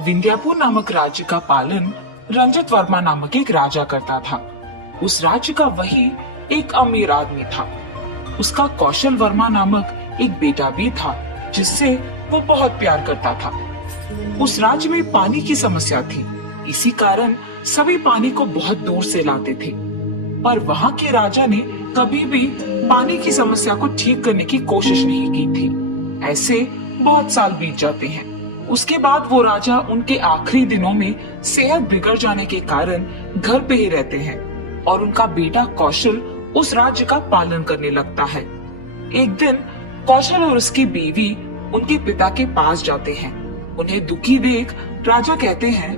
विंध्यापुर नामक राज्य का पालन रंजित वर्मा नामक एक राजा करता था। उस राज्य का वही एक अमीर आदमी था। उसका कौशल वर्मा नामक एक बेटा भी था जिससे वो बहुत प्यार करता था। उस राज्य में पानी की समस्या थी, इसी कारण सभी पानी को बहुत दूर से लाते थे। पर वहाँ के राजा ने कभी भी पानी की समस्या को ठीक करने की कोशिश नहीं की थी। ऐसे बहुत साल बीत जाते हैं। उसके बाद वो राजा उनके आखिरी दिनों में सेहत बिगड़ जाने के कारण घर पे ही रहते हैं और उनका बेटा कौशल उस राज्य का पालन करने लगता है। एक दिन कौशल और उसकी बीवी उनके पिता के पास जाते हैं। उन्हें दुखी देख राजा कहते हैं,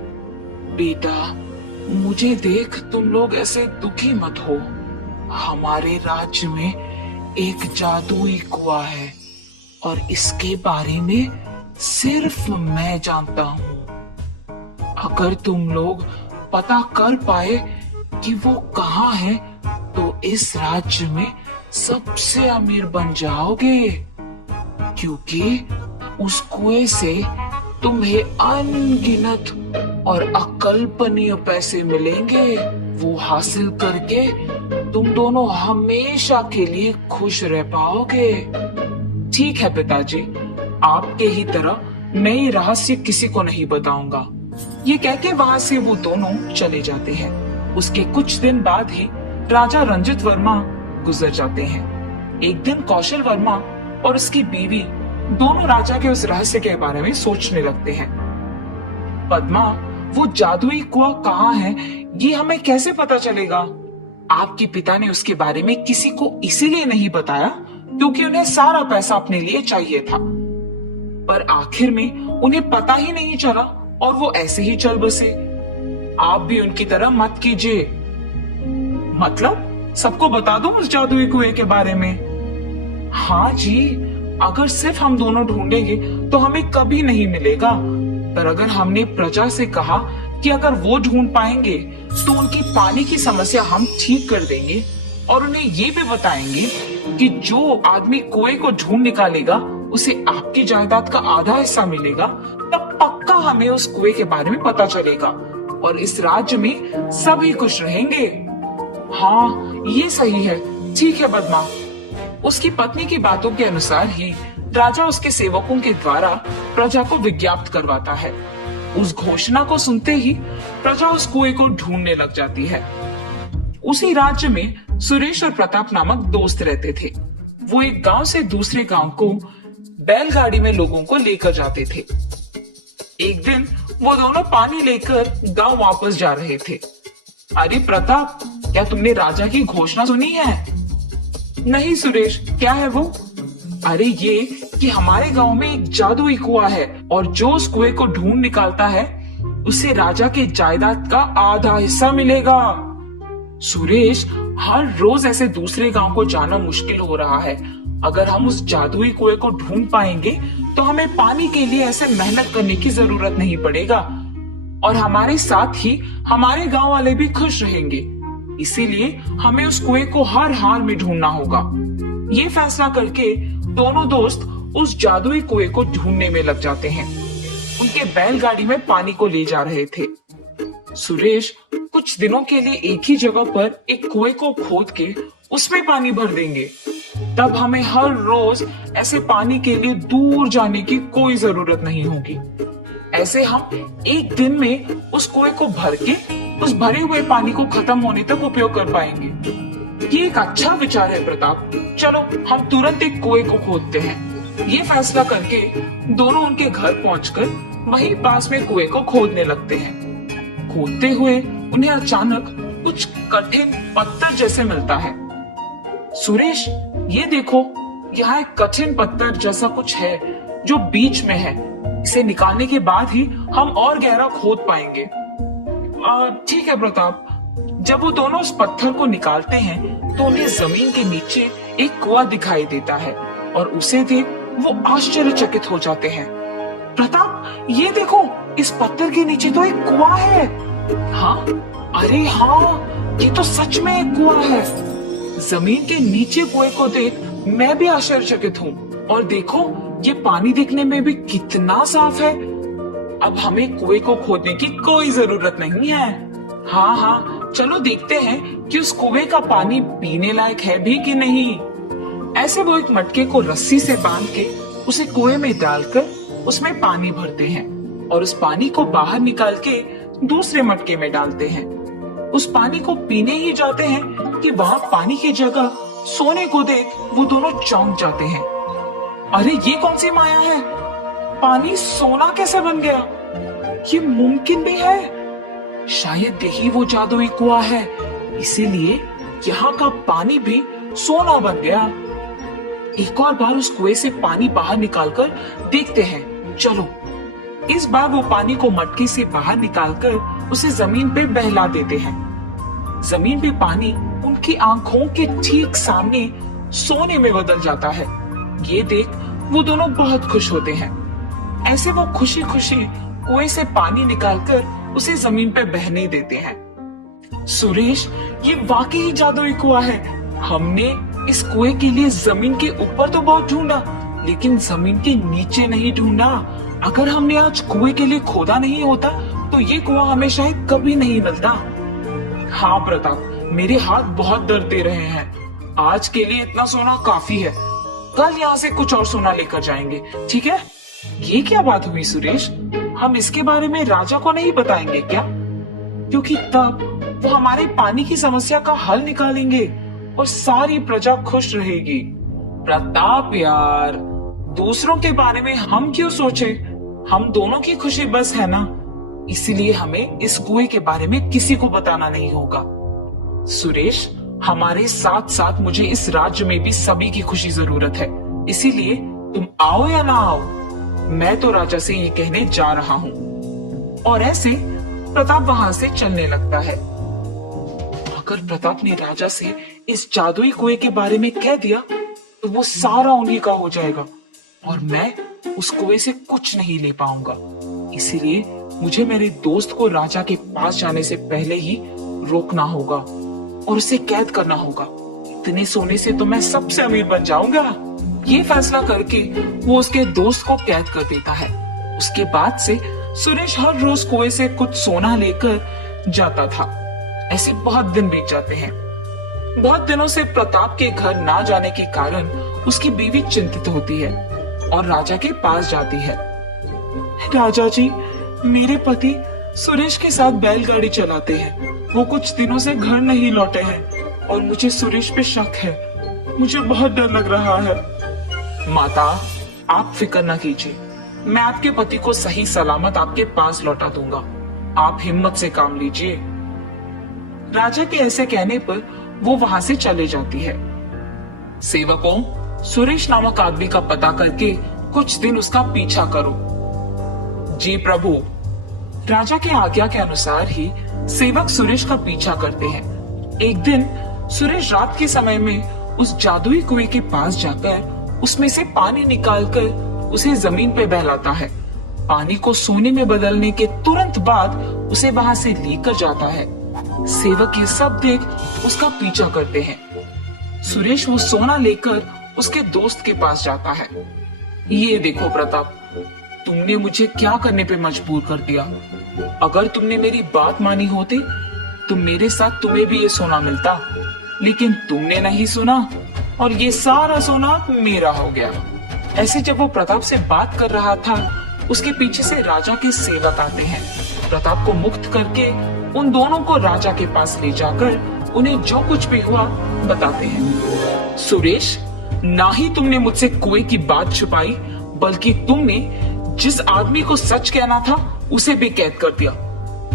बेटा, मुझे देख तुम लोग ऐसे दुखी मत हो। हमारे राज्य में एक जादुई कुआं है और इसके बारे में सिर्फ मैं जानता हूँ। अगर तुम लोग पता कर पाए कि वो कहाँ है तो इस राज्य में सबसे अमीर बन जाओगे, क्योंकि उस कुएं से तुम्हें अनगिनत और अकल्पनीय पैसे मिलेंगे। वो हासिल करके तुम दोनों हमेशा के लिए खुश रह पाओगे। ठीक है पिताजी, आपके ही तरह मैं ये रहस्य किसी को नहीं बताऊंगा। ये कह के वहाँ से वो दोनों चले जाते हैं। उसके कुछ दिन बाद ही राजा रंजित वर्मा गुजर जाते हैं। एक दिन कौशल वर्मा और उसकी बीवी दोनों राजा के उस रहस्य के बारे में सोचने लगते हैं। पद्मा, वो जादुई कुआं कहाँ है ये हमें कैसे पता चलेगा? आपके पिता ने उसके बारे में किसी को इसीलिए नहीं बताया क्योंकि उन्हें सारा पैसा अपने लिए चाहिए था। पर आखिर में उन्हें पता ही नहीं चला और वो ऐसे ही चल बसे। आप भी उनकी तरह मत कीजिए। मतलब सबको बता दो उस जादुई कुएं के बारे में? हाँ जी, अगर सिर्फ हम दोनों ढूंढेंगे तो हमें कभी नहीं मिलेगा। पर अगर हमने प्रजा से कहा कि अगर वो ढूंढ पाएंगे तो उनकी पानी की समस्या हम ठीक कर देंगे और उन्हें ये भी बताएंगे कि जो आदमी कुएं को ढूंढ निकालेगा उसे आपकी जायदाद का आधा हिस्सा मिलेगा, तब पक्का हमें उस कुएं के बारे में पता चलेगा और इस राज्य में सभी खुश रहेंगे। हाँ, ये सही है। ठीक है पद्मा। उसकी पत्नी की बातों के अनुसार ही राजा उसके सेवकों के द्वारा प्रजा को विज्ञापित करवाता है। उस घोषणा को सुनते ही प्रजा उस कुएं को ढूंढने लग जाती है। उसी राज्य में सुरेश और प्रताप नामक दोस्त रहते थे। वो एक गांव से दूसरे गांव को बैलगाड़ी में लोगों को लेकर जाते थे। एक दिन वो दोनों पानी लेकर गांव वापस जा रहे थे। अरे प्रताप, क्या तुमने राजा की घोषणा सुनी है? नहीं सुरेश, क्या है वो? अरे ये कि हमारे गांव में एक जादुई कुआं है और जो उस कुएं को ढूंढ निकालता है उसे राजा के जायदाद का आधा हिस्सा मिलेगा। सुरेश, हर रोज ऐसे दूसरे गांव को जाना मुश्किल हो रहा है। अगर हम उस जादुई कुएं को ढूंढ पाएंगे तो हमें पानी के लिए ऐसे मेहनत करने की जरूरत नहीं पड़ेगा और हमारे साथ ही हमारे गांव वाले भी खुश रहेंगे। इसीलिए हमें उस कुएं को हर हाल में ढूंढना होगा। ये फैसला करके दोनों दोस्त उस जादुई कुएं को ढूंढने में लग जाते हैं। उनके बैलगाड़ी में पानी को ले जा रहे थे। सुरेश कुछ दिनों के लिए एक ही जगह पर एक कुएं को खोद के उसमें पानी भर देंगे। तब हमें हर रोज ऐसे पानी के लिए दूर जाने की कोई जरूरत नहीं होगी। ऐसे हम एक दिन में उस कुएं को भर के उस भरे हुए पानी को खत्म होने तक उपयोग कर पाएंगे। ये एक अच्छा विचार है प्रताप। चलो हम तुरंत एक कुएं को खोदते हैं। ये फैसला करके दोनों उनके घर पहुंचकर वहीं पास में कुएं को खोदने लगते हैं। खोदते हुए उन्हें अचानक कुछ कठिन पत्थर जैसे मिलता है। सुरेश, ये देखो, यहाँ एक कठिन पत्थर जैसा कुछ है जो बीच में है। इसे निकालने के बाद ही हम और गहरा खोद पाएंगे। ठीक है प्रताप। जब वो दोनों उस पत्थर को निकालते हैं तो उन्हें जमीन के नीचे एक कुआं दिखाई देता है और उसे देख वो आश्चर्यचकित हो जाते हैं। प्रताप, ये देखो, इस पत्थर के नीचे तो एक कुआं है। हाँ, अरे हाँ, ये तो सच में एक कुआं है। जमीन के नीचे कुएं को देख मैं भी आश्चर्यचकित हूँ। और देखो, ये पानी दिखने में भी कितना साफ है। अब हमें कुएं को खोदने की कोई जरूरत नहीं है। हाँ हाँ, चलो देखते हैं कि उस कुएं का पानी पीने लायक है भी कि नहीं। ऐसे वो एक मटके को रस्सी से बांध के उसे कुएं में डालकर उसमें पानी भरते हैं और उस पानी को बाहर निकाल के दूसरे मटके में डालते हैं। उस पानी को पीने ही जाते हैं कि वहां पानी की जगह सोने को देख वो दोनों चौंक जाते हैं। अरे ये कौन सी माया है, पानी सोना कैसे बन गया? ये मुमकिन भी है। शायद यही वो जादुई कुआं है, इसीलिए यहाँ का पानी भी सोना बन गया। एक और बार उस कुएं से पानी बाहर निकालकर देखते हैं। चलो इस बार वो पानी को मटके से बाहर निकालकर उसे जमीन पे बहला देते हैं। जमीन पे पानी उनकी आंखों के ठीक सामने सोने में बदल जाता है। ये देख वो दोनों बहुत खुश होते हैं। ऐसे वो खुशी खुशी कुएं से पानी निकालकर उसे जमीन पे बहने देते हैं। सुरेश, ये वाकई जादुई कुआं है। हमने इस कुएं के लिए जमीन के ऊपर तो बहुत ढूंढा, लेकिन जमीन के नीचे नहीं ढूंढा। अगर हमने आज कुएं के लिए खोदा नहीं होता तो ये कुआं हमें शायद कभी नहीं मिलता। हाँ प्रताप, मेरे हाथ बहुत दर्द दे रहे हैं। आज के लिए इतना सोना काफी है, कल यहाँ से कुछ और सोना लेकर जाएंगे, ठीक है? ये क्या बात हुई सुरेश, हम इसके बारे में राजा को नहीं बताएंगे क्या? क्योंकि तब वो हमारे पानी की समस्या का हल निकालेंगे और सारी प्रजा खुश रहेगी। प्रताप यार, दूसरों के बारे में हम क्यों सोचे, हम दोनों की खुशी बस है ना। इसीलिए हमें इस कुएं के बारे में किसी को बताना नहीं होगा। सुरेश, हमारे साथ साथ मुझे इस राज्य में भी सभी की खुशी जरूरत है, इसीलिए तुम आओ या ना आओ, मैं तो राजा से ये कहने जा रहा हूँ। और ऐसे प्रताप वहां से चलने लगता है। अगर प्रताप ने राजा से इस जादुई कुएं के बारे में कह दिया तो वो सारा उन्हीं का हो जाएगा और मैं उस कुएं से कुछ नहीं ले पाऊंगा। इसीलिए मुझे मेरे दोस्त को राजा के पास जाने से पहले ही रोकना होगा और उसे कैद करना होगा। इतने सोने से तो मैं सबसे अमीर बन जाऊंगा। ये फैसला करके वो उसके दोस्त को कैद कर देता है। उसके बाद से सुरेश हर रोज कुएं से कुछ सोना लेकर जाता था। ऐसे बहुत दिन बीत जाते हैं। बहुत दिनों से प्रताप के घर ना जाने के कारण उसकी बीवी चिंतित होती है और राजा के पास जाती है। राजा जी, मेरे पति सुरेश के साथ बैलगाड़ी चलाते हैं। वो कुछ दिनों से घर नहीं लौटे हैं और मुझे सुरेश पे शक है। मुझे बहुत डर लग रहा है। माता, आप फिक्र न कीजिए, मैं आपके पति को सही सलामत आपके पास लौटा दूंगा। आप हिम्मत से काम लीजिए। राजा के ऐसे कहने पर वो वहां से चले जाती है। सेवकों, सुरेश नामक आदमी का पता करके कुछ दिन उसका पीछा करो। जी प्रभु। राजा के आज्ञा के अनुसार ही सेवक सुरेश का पीछा करते हैं। एक दिन सुरेश रात के समय में उस जादुई कुएं के पास जाकर उसमें से पानी निकालकर उसे जमीन पे बहलाता है। पानी को सोने में बदलने के तुरंत बाद उसे वहां से लेकर जाता है। सेवक ये सब देख उसका पीछा करते हैं। सुरेश वो सोना लेकर उसके दोस्त के पास जाता है। ये देखो प्रताप, तुमने मुझे क्या करने पे मजबूर कर दिया। अगर तुमने मेरी बात मानी होती तो मेरे साथ तुम्हें भी ये सोना मिलता, लेकिन तुमने नहीं सुना और ये सारा सोना मेरा हो गया। ऐसे जब वो प्रताप से बात कर रहा था, उसके पीछे से राजा के सेवक आते हैं। प्रताप को मुक्त करके उन दोनों को राजा के पास ले जाकर उन्हें जो कुछ भी हुआ बताते हैं। सुरेश, ना ही तुमने मुझसे कुएं की बात छुपाई, बल्कि तुमने जिस आदमी को सच कहना था उसे भी कैद कर दिया।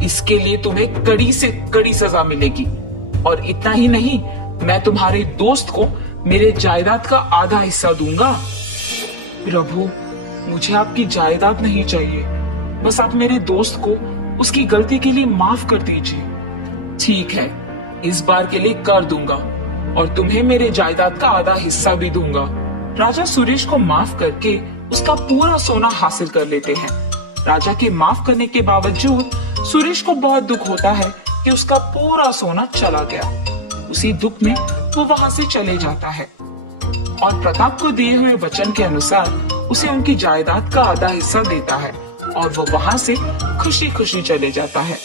इसके लिए तुम्हें कड़ी से कड़ी सजा मिलेगी। और इतना ही नहीं, मैं तुम्हारे दोस्त को मेरे जायदाद का आधा हिस्सा दूंगा। प्रभु, मुझे आपकी जायदाद नहीं चाहिए, बस आप मेरे दोस्त को उसकी गलती के लिए माफ कर दीजिए। ठीक है, इस बार के लिए कर दूंगा और तुम्हें मेरे जायदाद का आधा हिस्सा भी दूंगा। राजा सुरेश को माफ करके उसका पूरा सोना हासिल कर लेते हैं। राजा के माफ करने के बावजूद सुरेश को बहुत दुख होता है कि उसका पूरा सोना चला गया। उसी दुख में वो वहां से चले जाता है और प्रताप को दिए हुए वचन के अनुसार उसे उनकी जायदाद का आधा हिस्सा देता है और वो वहां से खुशी खुशी चले जाता है।